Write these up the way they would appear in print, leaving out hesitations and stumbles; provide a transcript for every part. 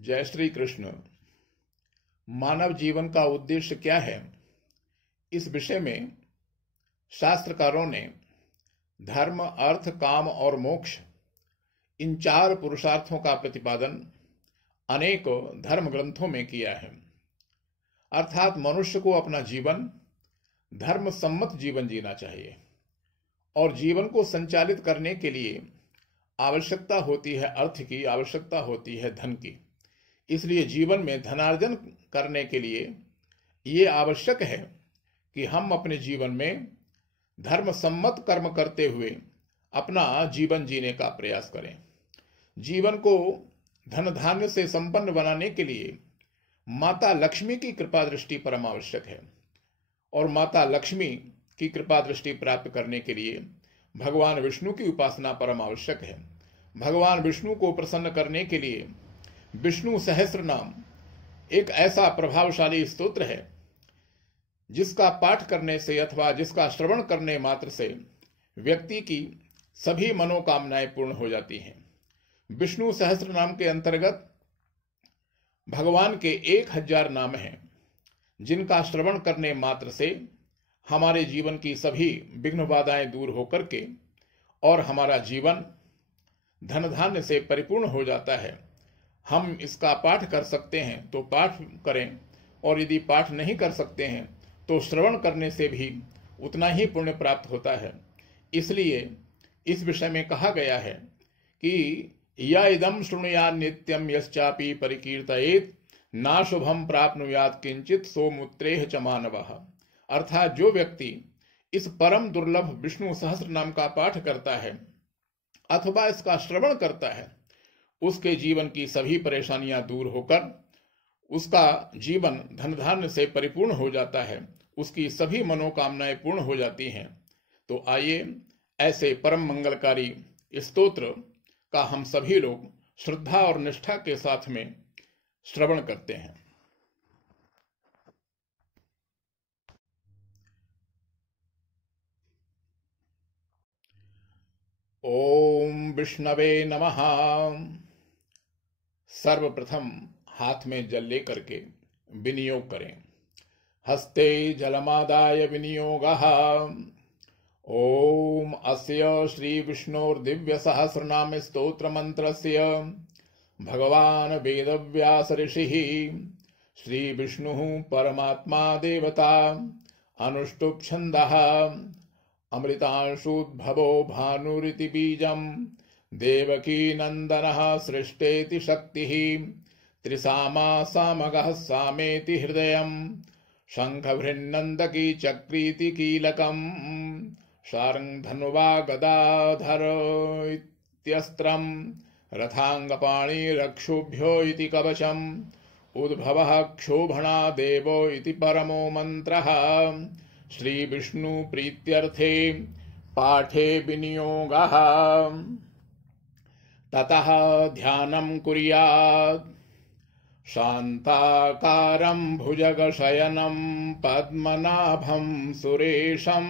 जय श्री कृष्ण। मानव जीवन का उद्देश्य क्या है, इस विषय में शास्त्रकारों ने धर्म, अर्थ, काम और मोक्ष इन चार पुरुषार्थों का प्रतिपादन अनेक धर्म ग्रंथों में किया है। अर्थात मनुष्य को अपना जीवन धर्म सम्मत जीवन जीना चाहिए और जीवन को संचालित करने के लिए आवश्यकता होती है अर्थ की, आवश्यकता होती है धन की। इसलिए जीवन में धनार्जन करने के लिए ये आवश्यक है कि हम अपने जीवन में धर्म सम्मत कर्म करते हुए अपना जीवन जीने का प्रयास करें। जीवन को धन धान्य से संपन्न बनाने के लिए माता लक्ष्मी की कृपा दृष्टि परम आवश्यक है और माता लक्ष्मी की कृपा दृष्टि प्राप्त करने के लिए भगवान विष्णु की उपासना परम आवश्यक है। भगवान विष्णु को प्रसन्न करने के लिए विष्णु सहस्त्र नाम एक ऐसा प्रभावशाली स्तोत्र है जिसका पाठ करने से अथवा जिसका श्रवण करने मात्र से व्यक्ति की सभी मनोकामनाएं पूर्ण हो जाती हैं। विष्णु सहस्त्र नाम के अंतर्गत भगवान के 1000 नाम हैं जिनका श्रवण करने मात्र से हमारे जीवन की सभी विघ्न बाधाएं दूर होकर के और हमारा जीवन धन धान्य से परिपूर्ण हो जाता है। हम इसका पाठ कर सकते हैं तो पाठ करें और यदि पाठ नहीं कर सकते हैं तो श्रवण करने से भी उतना ही पुण्य प्राप्त होता है। इसलिए इस विषय में कहा गया है कि या इदम शृणुयात् नित्यम यश्चापि परिकीर्तयेत् ना शुभम प्राप्नुयात् किंचित सोमुत्रेह च मानवः। अर्थात जो व्यक्ति इस परम दुर्लभ विष्णु सहस्त्र नाम का पाठ करता है अथवा इसका श्रवण करता है, उसके जीवन की सभी परेशानियां दूर होकर उसका जीवन धन धान्य से परिपूर्ण हो जाता है, उसकी सभी मनोकामनाएं पूर्ण हो जाती हैं। तो आइए ऐसे परम मंगलकारी स्तोत्र का हम सभी लोग श्रद्धा और निष्ठा के साथ में श्रवण करते हैं। ओम विष्णवे नमः। सर्वप्रथम हाथ में जल लेकर के विनियोग करें। हस्ते जलमादाय विनियोगः। ओम अस्य श्री विष्णोर्दिव्य सहस्रनाम स्तोत्र मंत्रस्य भगवान वेदव्यास ऋषिः श्री विष्णु परमात्मा देवता अनुष्टुप् छन्दः अमृतांशुद्भवो भानुरिति बीजं देवकी नंदनः सृष्टेति शक्तिः त्रिसामा सामगः सामेति हृदयं शंखभृन्नन्दकी चक्रीति कीलकम् शार्ङ्ग धनुवा गदाधर इत्यस्त्रं रथांगपाणि रक्षोभ्यो इति कवचम् उद्भवः क्षोभणा देवो इति परमो मन्त्रः। श्री विष्णु प्रीत्यर्थे पाठे विनियोगः। ततः ध्यानं कुर्यात् शान्ताकारं भुजगशयनं पद्मनाभं सुरेशं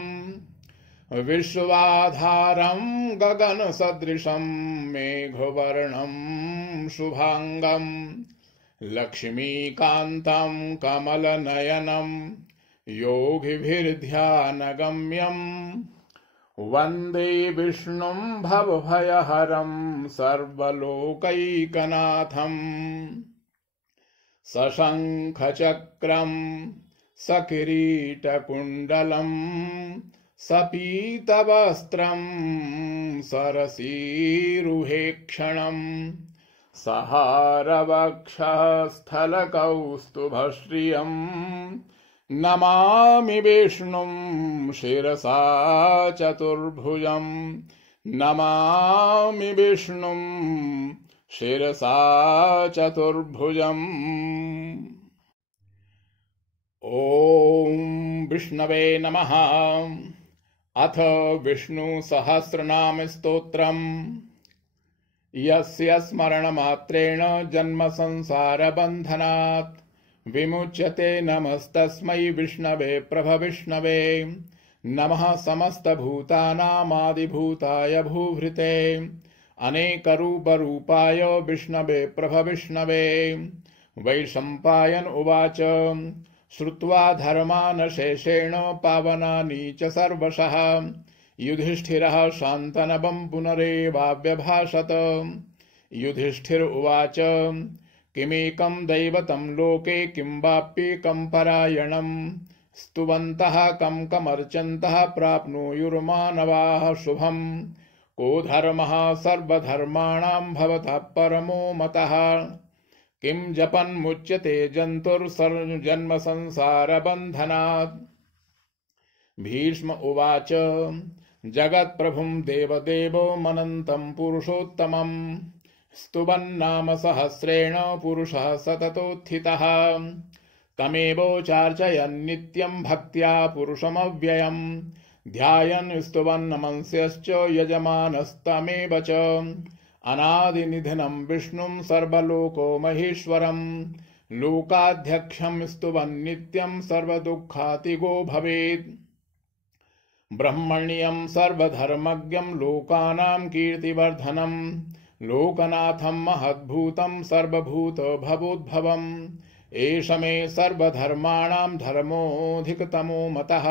विश्वाधारं गगनसदृशं मेघवर्णं शुभांगं लक्ष्मीकान्तं कमलनयनं योगिभिर्ध्यानगम्यं वन्दे विष्णुं भवभयहरं सर्वलोकैकनाथं सशङ्खचक्रं सकिरीटकुण्डलं सपीतवस्त्रं सरसीरुहेक्षणं सहारवक्षस्थलकौस्तुभश्रियं नमामि विष्णुं शिरसा चतुर्भुजं नमामि विष्णुं शिरसा चतुर्भुजम्। ओम विष्णवे नमः। अथ विष्णु सहस्रनाम स्तोत्रम्। यस्य स्मरणमात्रेण जन्म संसार बन्धनात् विमुच्यते नमस्तस्मै विष्णवे प्रभविष्णवे। नमः समस्तभूतानामादिभूताय भूभृते अनेकरूपरूपाय विष्णवे प्रभविष्णवे। वैशम्पायन उवाच श्रुत्वा धर्मान् शेषेण पावनानि च सर्वशः युधिष्ठिरः शान्तनवं पुनरेवाव्यभाषत। युधिष्ठिर उवाच किमेकं दैवतं लोके किं वाप्येकं परायणं स्तुवन्तः कं कमर्चन्तः प्राप्नुयुर्मानवाः शुभम्। को धर्मः सर्वधर्माणां भवतः परमो मतः किं जपन्मुच्यते जन्तुर्जन्म संसारबन्धनात्। भीष्म उवाच जगत्प्रभुं देवदेवमनन्तं पुरुषोत्तमं स्तुवन्नाम सहस्रेण पुरुषः सततोत्थितः तमेवोचार्चयन् नित्यं भक्त्या पुरुषमव्ययम् ध्यायन् स्तुवन्नमंस्यश्च यजमानस्तमेव च अनादिनिधनं विष्णुं सर्वलोको महेश्वरम् लोकाध्यक्षं स्तुवन् नित्यं सर्वदुःखातिगो भवेत्। ब्रह्मण्यं सर्वधर्मज्ञं लोकानां कीर्तिवर्धनं लोकनाथं महद्भूतं सर्वभूतभवोद्भवम् एष मे सर्वधर्माणां धर्मोऽधिकतमो मतः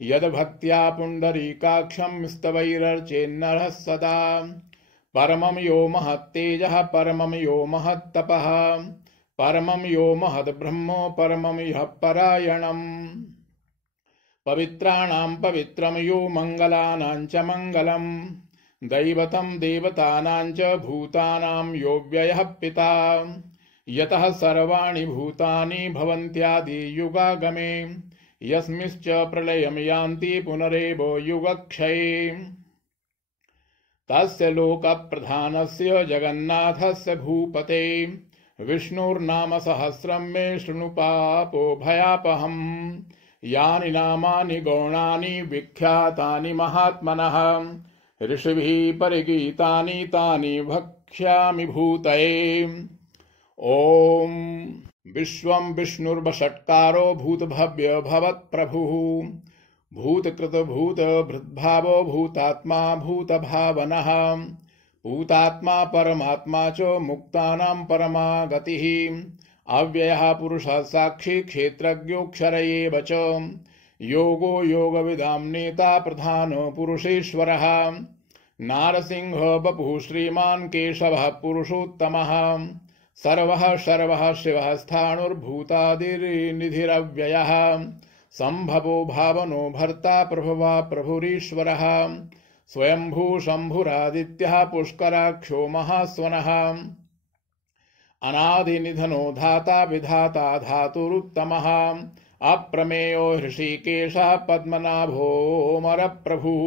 यद्भक्त्या पुण्डरीकाक्षं स्तवैरर्चेन्नरः सदा परमं यो महत्तेजः परमं यो महत्तपः परमं यो महद्ब्रह्म परमं यः परायणम् पवित्राणां पवित्रं यो मङ्गलानां च मङ्गलम् दैवतं देवतानां च भूतानां यो व्ययः पिता यतः सर्वाणि भूतानि भवन्त्यादि युगागमे यस्मिंश्च प्रलयं यान्ति पुनरेव युगक्षये तस्य लोकप्रधानस्य जगन्नाथस्य भूपते विष्णुर्नाम सहस्रं मे शृणु पापो भयापहम् यानि नामानि गौणानि विख्यातानि महात्मनः ऋषिभिः परिगीतानि तानि वक्ष्यामि भूतये। ओम विश्वं विष्णुर्वषट्कारो भूतभव्य भवत्प्रभुः भूतकृत भूतभृद्भावो भूतात्मा भूतभावनः भूतात्मा परमात्मा च मुक्तानां परमा गतिः अव्ययः पुरुषः साक्षी क्षेत्रज्ञोऽक्षर एव च योगो योगविदां नेता प्रधान पुरुषेश्वरः नारसिंह वपुः श्रीमान् केशवः पुरुषोत्तमः सर्वः शर्वः शिवः स्थाणुर्भूतादिर्निधिरव्ययः संभवो भावनो भर्ता प्रभवा प्रभुरीश्वरः स्वयंभू शंभुरादित्यः पुष्कराक्षो महास्वनः अनादिनिधनो धाता विधाता धातुरुत्तमः अप्रमेयो हृषीकेशः पद्मनाभोऽमरप्रभुः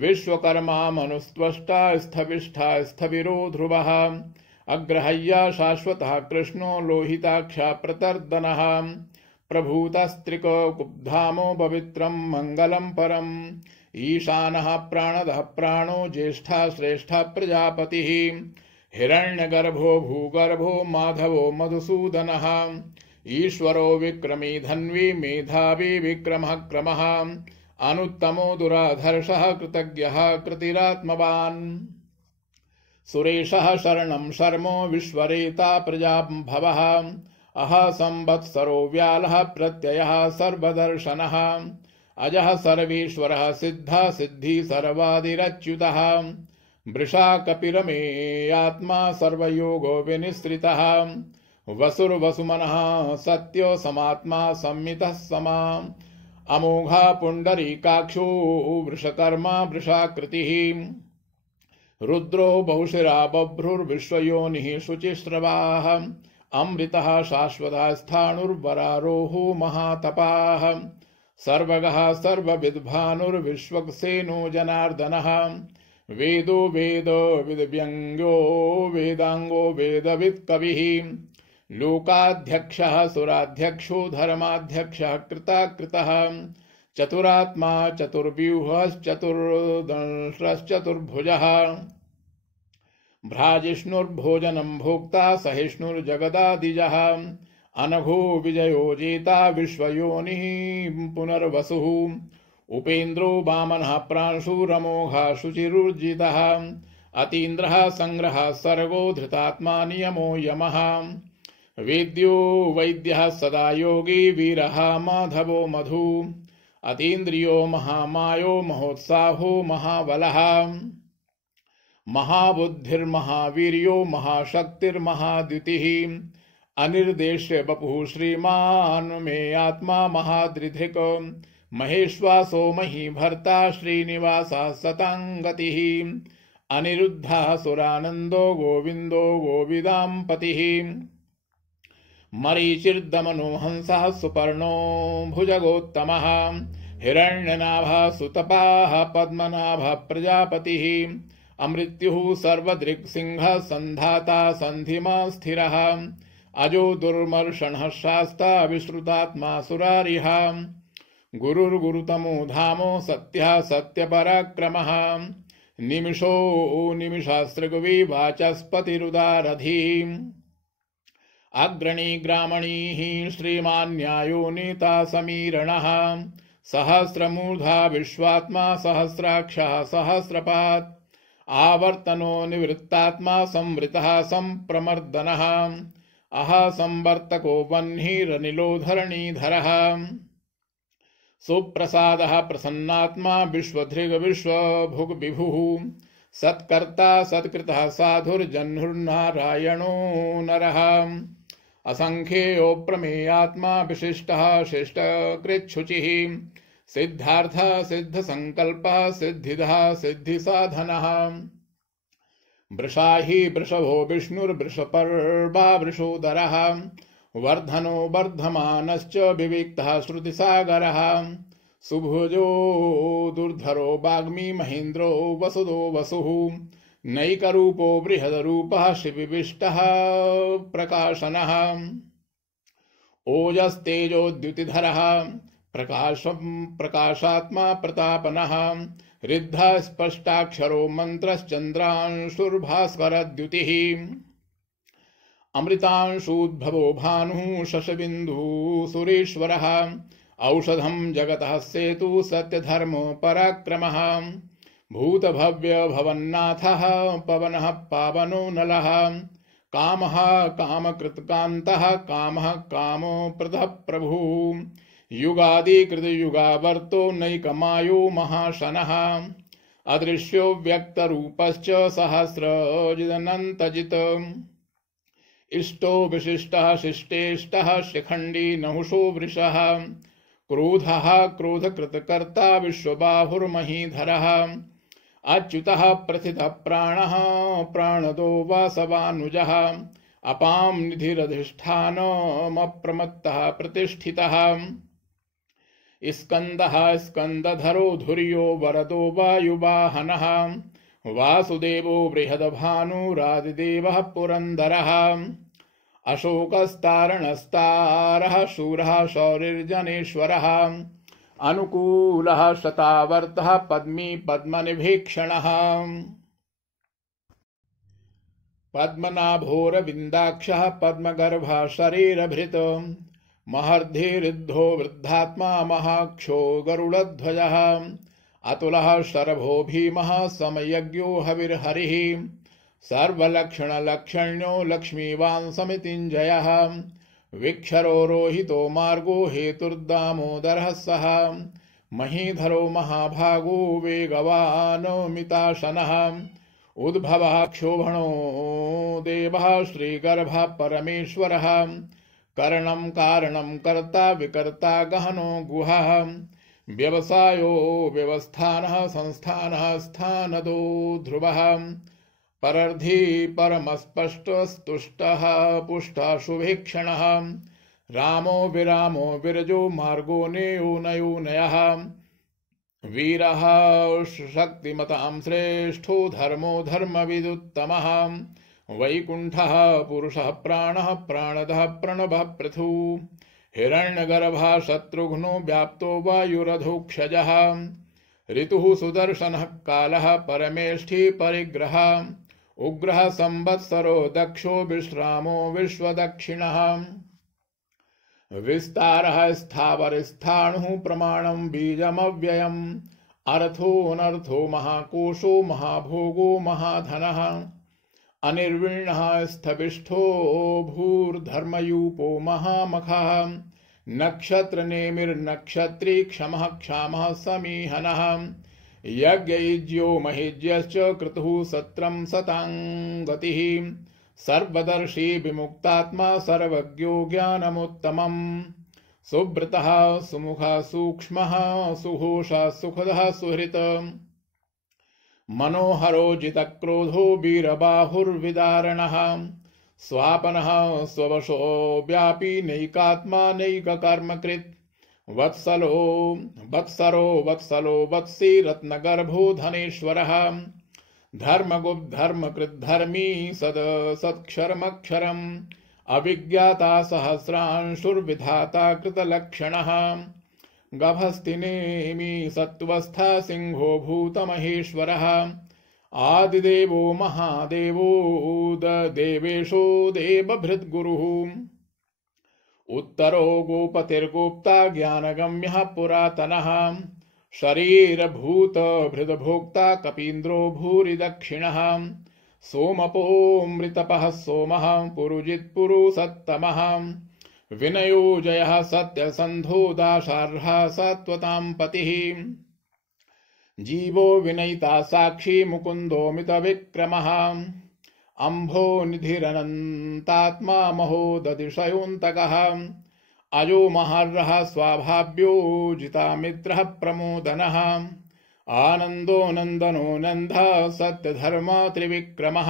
विश्वकर्मा मनुस्त्वष्टा स्थविष्ठा स्थविरो ध्रुवः अग्रह्य शाश्वतः कृष्णो लोहिताक्षा प्रतर्दनः प्रभूतस्त्रिककुब्धामो पवित्रं मङ्गलं परम् ईशानः प्राणदः प्राणो ज्येष्ठः श्रेष्ठः प्रजापतिः हिरण्यगर्भो भूगर्भो माधवो मधुसूदनः ईश्वरो विक्रमी धन्वी मेधावी विक्रमः क्रमः अनुत्तमो दुराधर्षः कृतज्ञः कृतिरात्मवान् सुरेशः शरणं शर्मो विश्वरेता प्रजाभवः अह संवत्सरो व्यालः प्रत्ययः सर्वदर्शनः अजः सर्वेश्वरः सिद्धः सिद्धि सर्वादिरच्युतः वृषा कपिरमेयात्मा सर्वयोगो विनिश्रितः वसुर्वसुमनः सत्यो समात्मा संमितः समा अमोघा पुण्डरीकाक्षो वृषकर्मा वृषाकृतिः रुद्रो बहुशिरा बभ्रुर्विश्वयोनिः शुचिश्रवाः अमृतः शाश्वतः स्थाणुर्वरारोहो महातपाः सर्वगः सर्वविद्भानुर्विश्वक्सेनो जनार्दनः वेदो वेद विद्व्यङ्ग्यो वेदांगो वेदवित्कविः लोकाध्यक्षः सुराध्यक्षो धर्माध्यक्षः कृताकृतः चतुरात्मा चतुर्व्यूहश्चतुर्दंश्रश्चतुर्भुजः भ्राजिष्णुर्भोजनं भोक्ता सहिष्णुर्जगदादिजः अनघो विजयो जेता विश्वयोनिः पुनर्वसुः उपेन्द्रो वामनः प्रांशुरमोघः शुचिरुर्जितः अतीन्द्रः संग्रहः सर्गो धृतात्मा नियमो यमः वेद्यो वैद्यः सदा योगी वीरः माधवो मधु अतीन्द्रियो महामायो महोत्साहो महाबलः महाबुद्धिर्महावीर्यो महाशक्तिर्महाद्युतिः अनिर्देश्य बपुः श्रीमान् मे आत्मा महादृधिक महेश्वासो महीभर्ता श्रीनिवासः सताङ्गतिः अनिरुद्धः सुरानन्दो गोविन्दो गोविदाम्पतिः मरीचिर्दमनो हंसः सुपर्णो भुजगोत्तमः हिरण्यनाभः सुतपाः पद्मनाभः प्रजापतिः अमृत्युः सर्वदृक्सिंहः सन्धाता सन्धिमा स्थिरः अजो दुर्मर्षणः शास्ता विश्रुतात्मा सुरारिः गुरुर्गुरुतमो धामो सत्यः सत्यपराक्रमः निमिषो निमिषास्त्रिगुवि वाचस्पतिरुदारधीम् अग्रणी ग्रामणीः श्रीमान्यायो नेता समीरणः सहस्रमूर्धा विश्वात्मा सहस्राक्षः सहस्रपात् आवर्तनो निवृत्तात्मा संवृतः संप्रमर्दनः अहा संवर्तको वह्निरनिलो धरणीधरः सुप्रसादः प्रसन्नात्मा विश्वधृग विश्वभुग विभुः सत्कर्ता सत्कृतः साधुर्जह्नुर्नारायणो नरः असंख्येयो प्रमेयात्मा विशिष्टः शिष्टकृच्छुचिः सिद्धार्थ सिद्ध संकल्पः सिद्धिदः सिद्धिसाधनः वृषाहि वृषभो विष्णुर्वृषपर्वा वृषोदरः वर्धनो वर्धमानश्च विविक्तः श्रुतिसागरः सुभुजो दुर्धरो वाग्मी महेन्द्रो वसुदो वसुः नैकरूपो बृहदरूपः शिविविष्टः प्रकाशनः ओजस्तेजोद्युतिधरः प्रकाशात्मा प्रतापनः ऋद्ध स्पष्टाक्षरो मन्त्रश्चन्द्रांशुर्भास्करद्युतिः अमृतांशूद्भवो भानुः शशबिन्दुः सुरेश्वरः औषधं जगतः सेतु सत्यधर्मो पराक्रमः भूतभव्य भवन्नाथः पवनः पावनो नलः कामः कामकृत्कान्तः कामः कामो प्रदः प्रभुः युगादिकृत युगावर्तो नैकमायो महाशनः अदृश्यो व्यक्तरूपश्च सहस्रजिदनन्तजित् इष्टो विशिष्टः शिष्टेष्टः शिखण्डी नहुषो वृषः क्रोधः क्रोधकृतकर्ता विश्वबाहुर्महीधरः अच्युतः प्रथितः प्राणः प्राणदो वासवानुजः अपां निधिरधिष्ठानमप्रमत्तः प्रतिष्ठितः स्कन्दः स्कन्दधरो धुर्यो वरदो वायुवाहनः वासुदेवो बृहदभानुरादिदेवः पुरन्दरः अशोकस्तारणस्तारः शूरः शौरिर्जनेश्वरः अनुकूलः शतावर्तः पद्मी पद्मनिभीक्षणः पद्मनाभोरविन्दाक्षः पद्मगर्भः शरीरभृत् महर्धिरिद्धो वृद्धात्मा महाक्षो गरुडध्वजः अतुलः शरभो भीमः समयज्ञो हविर्हरिः सर्वलक्षणलक्षण्यो लक्ष्मीवान् समितिञ्जयः विक्षरो रोहितो मार्गो हेतुर्दामोदरः सः महीधरो महाभागो वेगवान् मिताशनः उद्भवः क्षोभणो देवः श्रीगर्भः परमेश्वरः करणं कारणं कर्ता विकर्ता गहनो गुहः व्यवसायो व्यवस्थानः संस्थानः स्थानदो ध्रुवः परर्धि परमस्पष्टस्तुष्टः पुष्टः शुभेक्षणः रामो विरामो विरजो मार्गो नेयोनयोनयः वीरः शक्तिमतां श्रेष्ठो धर्मो धर्मविदुत्तमः वैकुण्ठः पुरुषः प्राणः प्राणदः प्रणवः पृथु हिरण्यगर्भः शत्रुघ्नो व्याप्तो वायुरधोक्षजः ऋतुः सुदर्शनः कालः परमेष्ठी परिग्रहः उग्रः संवत्सरो दक्षो विश्रामो विश्वदक्षिणः विस्तारः स्थावरस्थाणुः प्रमाणं बीजमव्ययम् अर्थोऽनर्थो महाकोशो महाभोगो महाधनः अनिर्विण्णः स्थविष्ठो भूर्धर्मयूपो महामखः नक्षत्रनेमिर्नक्षत्री क्षमः क्षामः समीहनः यज्ञयुज्यो महेज्यश्च क्रतुः सत्रं सताङ्गतिः सर्वदर्शी विमुक्तात्मा सर्वज्ञो ज्ञानमुत्तमम् सुब्रतः सुमुखः सूक्ष्मः सुघोषः सुखदः सुहृत् मनोहरो जितक्रोधो वीरबाहुर्विदारणः स्वापनः स्ववशो व्यापी नैकात्मा नैककर्मकृत् वत्सलो वत्सरो वत्सलो वत्सी रत्नगर्भो धनेश्वरः धर्मगुप्धर्मकृद्धर्मी सत्क्षरमक्षरम् अविज्ञाता सहस्रांशुर्विधाता कृतलक्षणः गभस्तिनेमि सत्वस्था सिंहो भूतमहेश्वरः आदिदेवो महादेवो देवेशो देवभृद्गुरुः उत्तरो गोपतिर्गोप्ता ज्ञानगम्यः पुरातनः शरीरभूत भृदभोक्ता कपीन्द्रो भूरि दक्षिणः सोमपोऽमृतपः सोमः पुरुजित्पुरुषत्तमः विनयो जयः सत्यसन्धो दाशार्हः सात्वतां पतिः जीवो विनयिता साक्षी मुकुन्दोऽमितविक्रमः अम्भो निधिरनन्तात्मा महोदतिशयोऽन्तकः अजो महार्हः स्वाभाव्यो जितामित्रः प्रमोदनः आनन्दो नन्दनो नन्दः सत्यधर्मा त्रिविक्रमः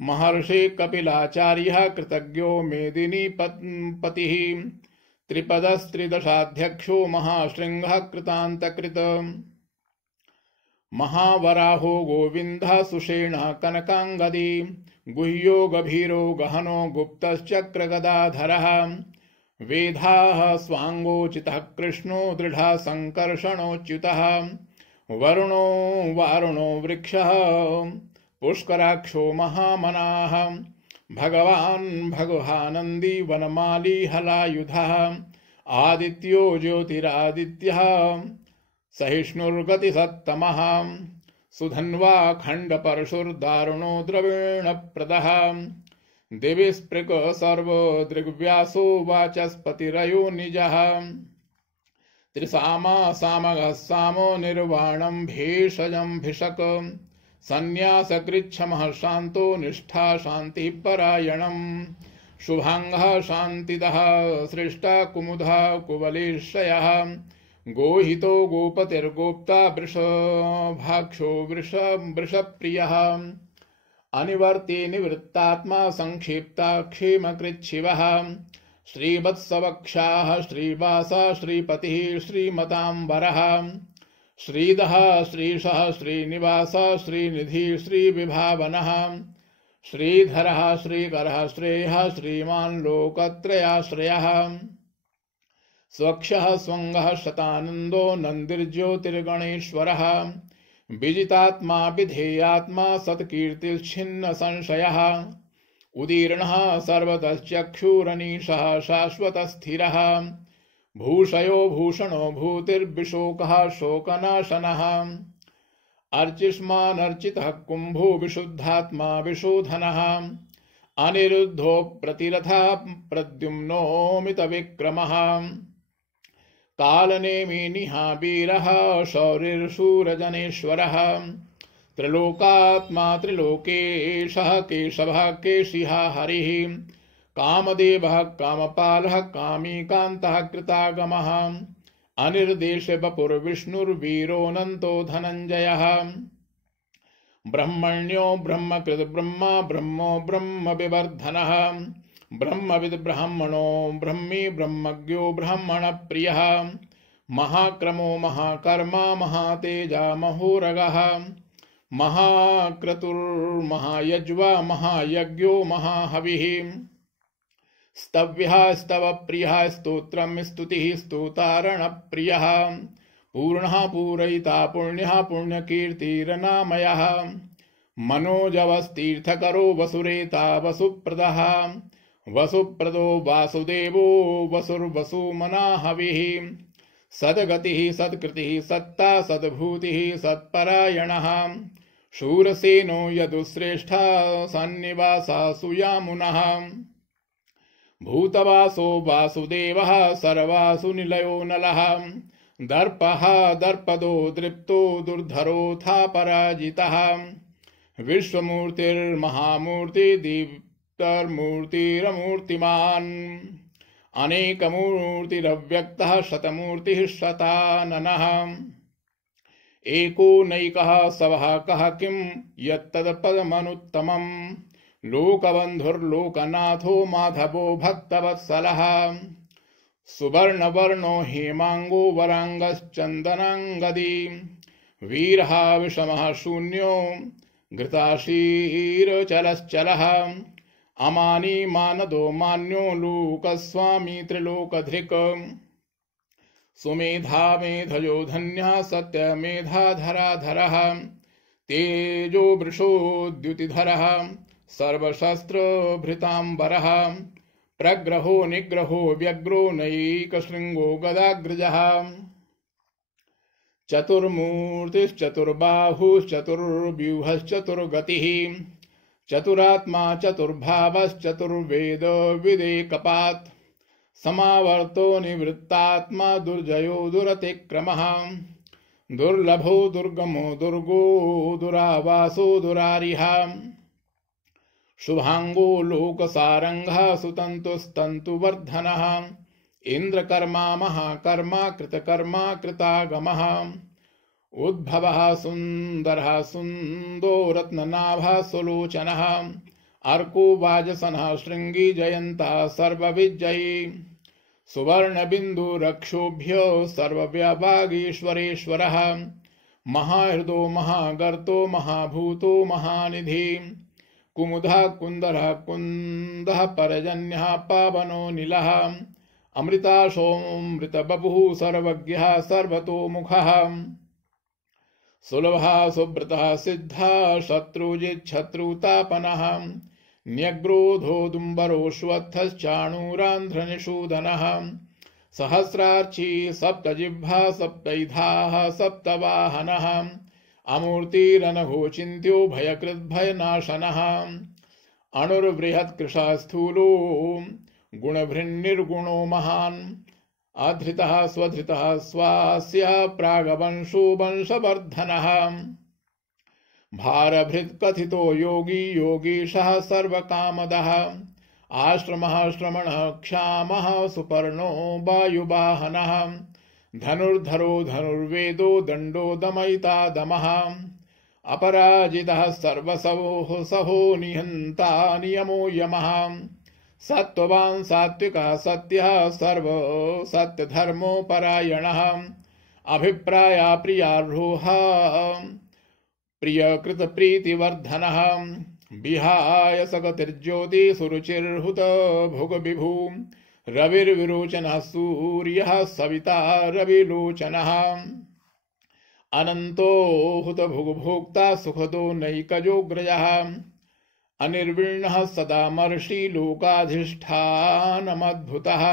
महर्षि कपिलाचार्यः कृतज्ञो मेदिनीपतिः त्रिपदस्त्रिदशाध्यक्षो महाशृङ्गः कृतान्तकृत महावराहो गोविन्दः सुषेणः कनकाङ्गदी गुह्यो गभीरो गहनो गुप्तश्चक्रगदाधरः वेधाः स्वाङ्गोचितः कृष्णो दृढः सङ्कर्षणोच्युतः वरुणो वारुणो वृक्षः पुष्कराक्षो महामनाः भगवान् भगवानन्दी वनमाली हलायुधः आदित्यो ज्योतिरादित्यः सहिष्णुर्गतिसत्तमः सुधन्वा खण्डपरशुर्दारुणो द्रविणप्रदः दिवि स्पृक सर्वदृग्व्यासो वाचस्पतिरयो निजः त्रिसामा सामगः सामो निर्वाणं भेषजं भिषक संन्यासकृच्छमः शान्तो निष्ठा शान्तिपरायणम् शुभाङ्गः शान्तिदः सृष्टा कुमुदः कुवलेशयः गोहितो गोपतिर्गोप्ता वृषभाक्षो वृषप्रियः अनिवर्ति निवृत्तात्मा संक्षिप्ता क्षेमकृच्छिवः श्रीवत्सवक्षाः श्रीवासः श्रीपतिः श्रीमताम्बरः श्रीदः श्रीशः श्रीनिवासः श्रीनिधि श्रीविभावनः श्रीधरः श्रीकरः श्रेयः श्रीमान् लोकत्रयाश्रयः स्वक्षः स्वङ्गः शतानन्दो नन्दिर्ज्योतिर्गणेश्वरः विजितात्मा विधेयात्मा सत्कीर्तिच्छिन्न संशयः उदीर्णः सर्वतश्चक्षुरनीशः शाश्वतस्थिरः भूषयो भूषणो भूतिर्विशोकः शोकनाशनः अर्चिष्मानर्चितः कुम्भो विशुद्धात्मा विशोधनः अनिरुद्धो प्रतिरथः प्रद्युम्नोऽमितविक्रमः कालनेमिनिहा वीरः शौरिर्शूरजनेश्वरः त्रिलोकात्मा त्रिलोकेशः केशवः केशिः हरिः कामदेवः कामपालः कामीकान्तः कृतागमः अनिर्देश वपुर्विष्णुर्वीरोऽनन्तो धनञ्जयः ब्रह्मण्यो ब्रह्मकृत ब्रह्मा ब्रह्मो ब्रह्म विवर्धनः ब्रह्मविद् ब्राह्मणो ब्रह्मी ब्रह्मज्ञो ब्राह्मण प्रियः महाक्रमो महाकर्मा महातेजा महोरगः महाक्रतुर्महायज्वा महायज्ञो महाहविः स्तव्यः स्तवप्रियः स्तोत्रं स्तुतिः स्तोतारणप्रियः पूर्णः पूरयिता पुण्यः पुण्यकीर्तिरनामयः मनोजवस्तीर्थकरो वसुरेता वसुप्रदः वसुप्रदो वासुदेवो वसुर्वसुमना हविः सद्गतिः सत्कृतिः सत्ता सद्भूतिः सत्परायणः शूरसेनो यदुश्रेष्ठा सन्निवासासु यामुनः भूतवासो वासुदेवः सर्वासु निलयो नलः दर्पः दर्पदो दृप्तो दुर्धरोऽथा पराजितः विश्वमूर्तिर्महामूर्ति दीप्तर्मूर्तिरमूर्तिमान् अनेकमूर्तिरव्यक्तः शतमूर्तिः शताननः एको नैकः सवः किं यत्तत्पदमनुत्तमम् लोकबन्धुर्लोकनाथो माधवो भक्तवत्सलः सुवर्णवर्णो हेमांगो वरांगश्चन्दनांगदी वीरः विषमः शून्यो घृताशीरचलश्चलः अमानी मानदो मान्यो लोकस्वामी त्रिलोकधृक् सुमेधा मेधयो धन्यः सत्यमेधाधराधरः तेजो वृषोद्युतिधरः सर्वशस्त्रभृताम्बरः प्रग्रहो निग्रहो व्यग्रो नैकशृङ्गो गदाग्रजः चतुर्मूर्तिश्चतुर्बाहुश्चतुर्व्यूहश्चतुर्गतिः चतुरात्मा चतुर्भावश्चतुर्वेद विदेकपात् समावर्तो निवृत्तात्मा दुर्जयो दुरतिक्रमः दुर्लभो दुर्गमो दुर्गो दुरावासो दुरारिः शुभांगो लोकसारंगः सुतंतुस्तंतुवर्धनः इंद्रकर्मा महाकर्मा कृतकर्मा कृतागमः उद्भवः सुंदरः सुंदो रत्ननाभः सुलोचनः अर्को वाजसनः श्रृंगी जयंता सर्वविजयी सुवर्णबिंदु रक्षोभ्यो सर्वव्यावागीश्वरेश्वरः महाहृदो महागर्तो महाभूतो महानिधि कुमुदः कुंदरः कुंदः परजन्यः पावनो नीलः अमृताशोऽमृतबभुः सर्वज्ञः सर्वतोमुखः सुलभः सुब्रतः सिद्धः शत्रुजिच्छत्रुतापनः न्यग्रोधोदुम्बरोऽश्वत्थश्चाणूरान्ध्रनिषूदनः सहस्रार्ची सप्तजिह्वा सप्तैधाः सप्तवाहनः अमूर्तिरनघोचिन्त्यो भयकृद्भयनाशनः अणुर्बृहत्कृशः स्थूलो गुणभृन्निर्गुणो महान् अधृतः स्वधृतः स्वास्य प्रागवंशो वंशवर्धनः भारभृत्कथितो योगी योगीशः सर्वकामदः आश्रमः श्रमणः क्षामः सुपर्णो वायुवाहनः धनुर्धरो धनुर्वेदो दंडो दमयिता दमः अपराजितः सर्वसवो सहो निहंता नियमो यमः सत्त्ववान् सात्विकः सत्यः सर्व सत्यधर्मो परायणः अभिप्राया प्रियारोह प्रियकृत प्रीतिवर्धनः विहाय सगतिर्ज्योति सुरुचिर्हुत भुग विभु रविर्विरोचनः सूर्यः सविता रविलोचनः अनंतो हुत भुग्भोक्ता सुखदो नैकजोग्रजः अनिर्विण्णः सदा मर्षि लोकाधिष्ठानमद्भुतः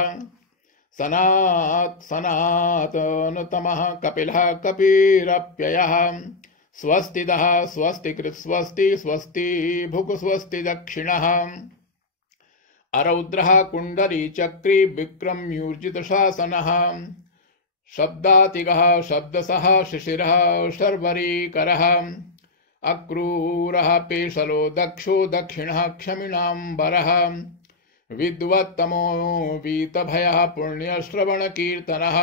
सनातनतमः कपिलः कपिरप्ययः स्वस्तिदः स्वस्तिकृत् स्वस्ति स्वस्ति भुक् स्वस्ति दक्षिणः अरौद्रः कुंडली चक्री विक्रम्यूर्जित शासनः शब्दातिगः शब्दसः शिशिरः शर्वरीकरः अक्रूरः पेशलो दक्षो दक्षिणः क्षमिणाम्बरः विद्वत्तमो वीतभयः पुण्यश्रवणकीर्तनः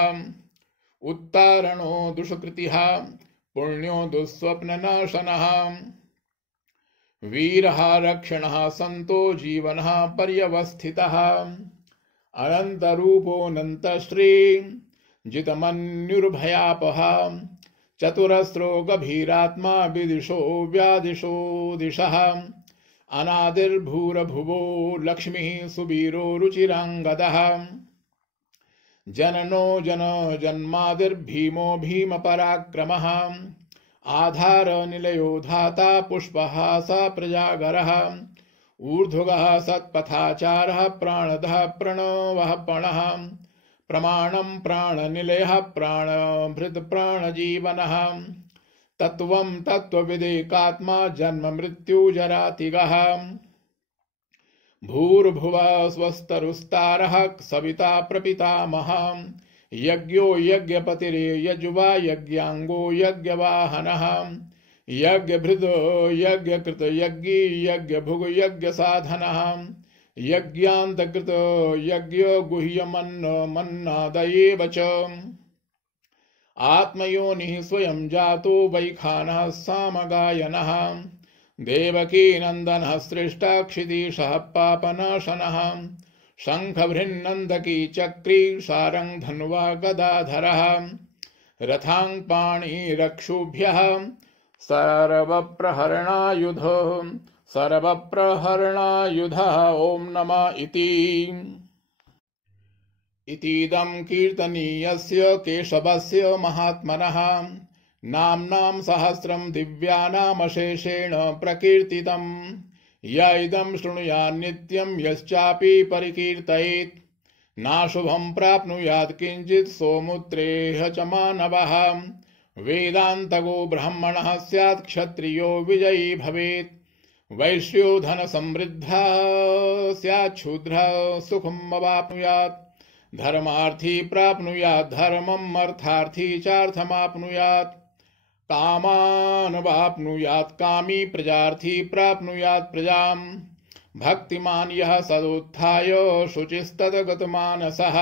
उत्तारणो दुष्कृतिः पुण्यो दुःस्वप्ननाशनः वीरः रक्षणः संतो जीवनः पर्यवस्थितः अनन्तरूपोऽनन्तश्री जितमन्युर्भयापः चतुरस्रो गभीरात्मा विदिशो व्यादिशो दिशः अनादिर्भूरभुवो लक्ष्मीः सुवीरो रुचिराङ्गदः जननो जन जन्मादिर्भीमो भीमपराक्रमः आधार निलयो धाता पुष्पहासा प्रजागरः ऊर्ध्वगः सत्पथाचारः प्राणदः प्रणवः पणः प्रमाणं प्राणनिलयः प्राणभृत् प्राणजीवनः तत्त्वं तत्त्वविदेकात्मा जन्म मृत्युजरातिगः भूर्भुवः स्वस्तरुस्तारः सविता प्रपितामहः यज्ञो यज्ञपतिर्यजुवा यज्ञांगो यज्ञवाहनः यज्ञभृतो यज्ञकृत यज्ञी यज्ञभुग यज्ञसाधनः यज्ञान्तकृत यज्ञो गुह्यमन्न मन्नादयेव च आत्मयोनिः स्वयं जातो वैखानः सामगायनः देवकी नन्दनः सृष्टा क्षितीशः पापनाशनः शंखभृन्नन्दकी चक्री सारंग धन्वा गदाधरः रथांग पाणि रक्षुभ्यः सर्वप्रहरणायुधः ओम नमः इतीदं कीर्तनीयस्य केशवस्य महात्मनः नाम्नां सहस्रं दिव्यानामशेषेण प्रकीर्तितम् य इदं शृणुयात् नित्यं यश्चापि परिकीर्तयेत् नाशुभं प्राप्नुयात् किंचित् सोमुत्रेह च मानवः वेदान्तगो ब्राह्मणः स्यात् क्षत्रियो विजयी भवेत् वैश्यो धन समृद्धः स्यात् शूद्रः सुखम् अवाप्नुयात् धर्मार्थी प्राप्नुयात् धर्मम् अर्थार्थी चार्थमाप्नुयात् कामान वाप्नुयात् कामी प्रजार्थी प्राप्नुयात् प्रजाम् भक्तिमान यः सदुत्थाय शुचिस्तद्गतमानसः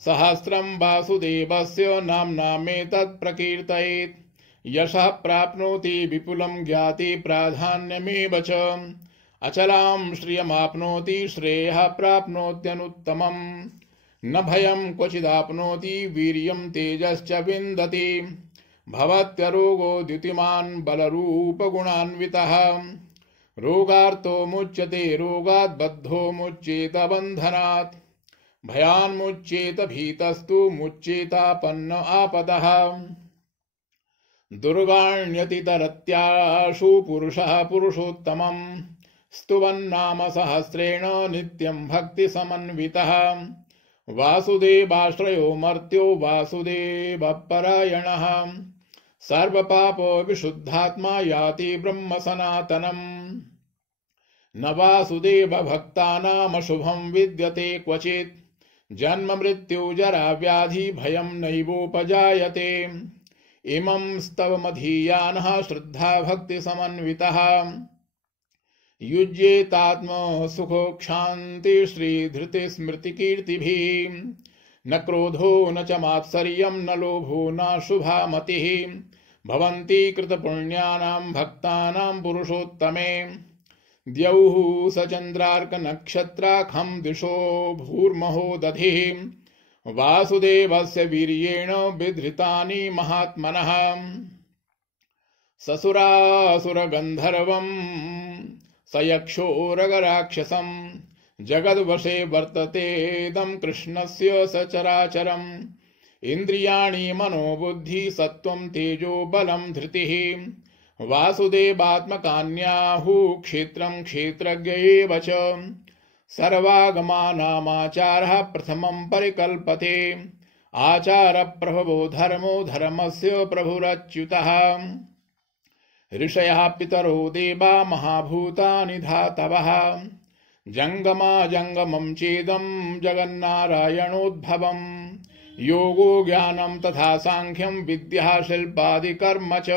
सहस्रं वासुदेवस्य नाम्नामेतत् प्रकीर्तयेत् यशः प्राप्नोति विपुलं ज्ञाति प्राधान्यमेव च अचलां श्रियमाप्नोति श्रेयः प्राप्नोत्यनुत्तमम् न भयं क्वचिदाप्नोति वीर्यं तेजश्च विन्दति भवत्यरोगो द्युतिमान् बलरूपगुणान्वितः रोगार्तो मुच्यते रोगात् बद्धो मुच्येत बन्धनात् भयान्मुच्येत भीतस्तु मुच्येतापन्न आपदः दुर्गाण्यतितरत्याशु पुरुषः पुरुषोत्तमम् स्तुवन्नाम सहस्रेण नित्यं भक्तिसमन्वितः वासुदेवाश्रयो मर्त्यो वासुदेवपरायणः सर्वपापो विशुद्धात्मा याति ब्रह्म सनातनम् न वासुदेव भक्तानामशुभं विद्यते क्वचित् जन्म मृत्यु जरा व्याधि भयं नैवोपजायते इमं स्तवमधीयानः श्रद्धा भक्ति समन्वितः युज्येतात्म सुखो क्षान्ति श्रीधृति स्मृति कीर्तिभिः न क्रोधो न च मात्सर्यं न लोभो न शुभा मतिः भवन्ति कृतपुण्यानां भक्तानां पुरुषोत्तमे द्यौः सचन्द्रार्क नक्षत्राखं दिशो भूर्महो दधिः वासुदेवस्य वीर्येण विधृतानि महात्मनः ससुरासुरगन्धर्वं सयक्षोरगराक्षसं जगद्वशे वर्ततेदं कृष्णस्य सचराचरम् इन्द्रियाणि मनोबुद्धि सत्त्वं तेजो बलं धृतिः वासुदेवात्मकान्याहुः क्षेत्रं क्षेत्रज्ञ एव च सर्वागमानामाचारः प्रथमं परिकल्पते आचार प्रभवो धर्मो धर्मस्य प्रभुरच्युतः ऋषयः पितरो देवा महाभूतानि धातवः जंगमा जंगमं चेदं जगन्नारायणोद्भवम् योगो ज्ञानं तथा सांख्यं विद्या शिल्पादिकर्म च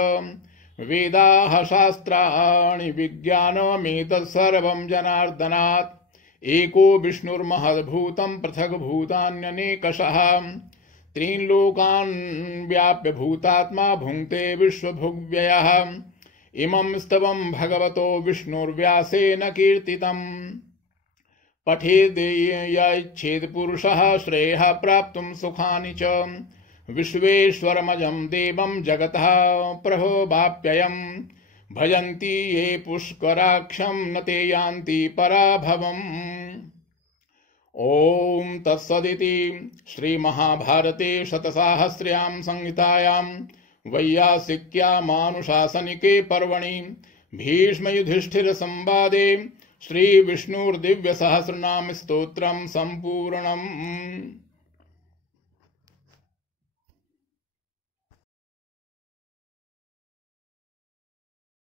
वेदाः शास्त्राणि विज्ञानमेतत् सर्वं जनार्दनात् एको विष्णुर्महद्भूतं पृथग् भूतान्यनेकशः त्रीन् लोकान् व्याप्य भूतात्मा भुङ्क्ते विश्वभुग्व्ययः इमं स्तवं भगवतो विष्णुर्व्यासेन कीर्तितम् पठेद्यच्छेद पुरुषः श्रेयः प्राप्तुं सुखानि च विश्वेश्वरमजं देवं जगतः प्रभोवाप्ययम् भजन्ति ये पुष्कराक्षं न ते यान्ति पराभवम्। ओम तत्सदिति श्रीमहाभारते शतसाहस्र्यां संहितायां वैयासिक्यामानुशासनिके पर्वणि भीष्मयुधिष्ठिर संवादे श्री विष्णुर्दिव्य सहस्रनाम स्तोत्रं संपूर्णम्।